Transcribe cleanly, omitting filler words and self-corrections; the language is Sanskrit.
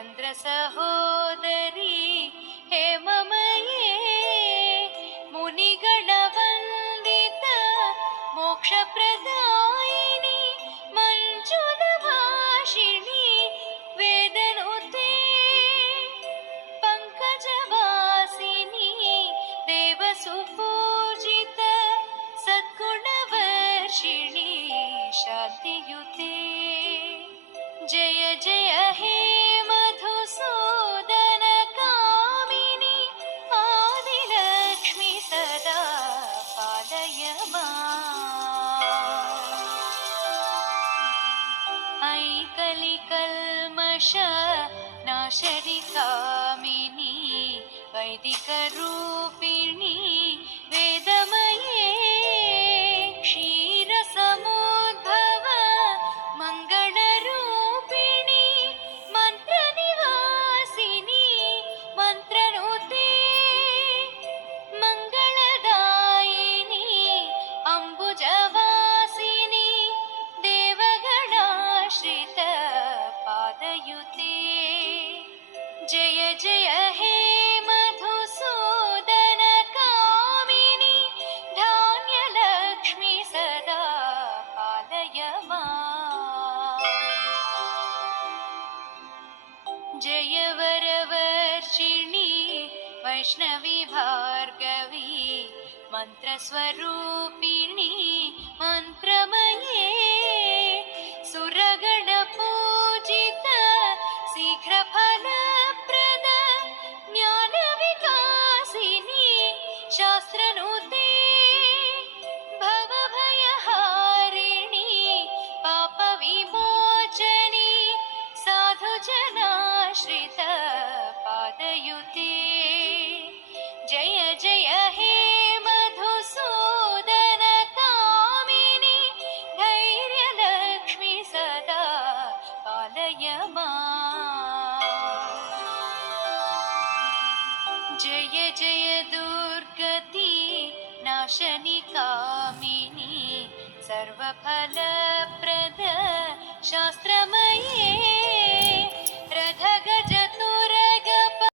चन्द्रसहोदरी हेममये मुनिगणवन्दित मोक्षप्रदायिनि मञ्जुलभाषिणि वेदनुते पङ्कजवासिनि देवसुपूजित सद्गुणवर्षिणि शान्तियुते जय जय हे मधुसूदन कामिनि आदिलक्ष्मि सदा पालय माम्। ऐ कलिकल्मष नाशरि कामिनि वैदिकरूपिणि वेदमये क्षीरसमुद्भव मङ्गलरूपिणि मन्त्रनिवासिनि मन्त्रनुते मङ्गलदायिनि अम्बुजवासिनि देवगणाश्रित पादयुते जय जय हे मधुसूदन कामिनि धान्यलक्ष्मि सदा पालय माम्। जय वरवर्षिणि वैष्णवी भार्गवी मन्त्रस्वरूपिणि मन्त्रमये सुरगणपूजित शीघ्रफलप्रद ज्ञानविकासिनि शास्त्रनुते भवभयहारिणि पापविमोचनि साधुजनाश्रित पादयुते जय जय हे मधुसूदन कामिनि धैर्यलक्ष्मि सदा पालय माम्। जय जय दुर्गति नाशनि कामिनि सर्वफलप्रद शास्त्रमये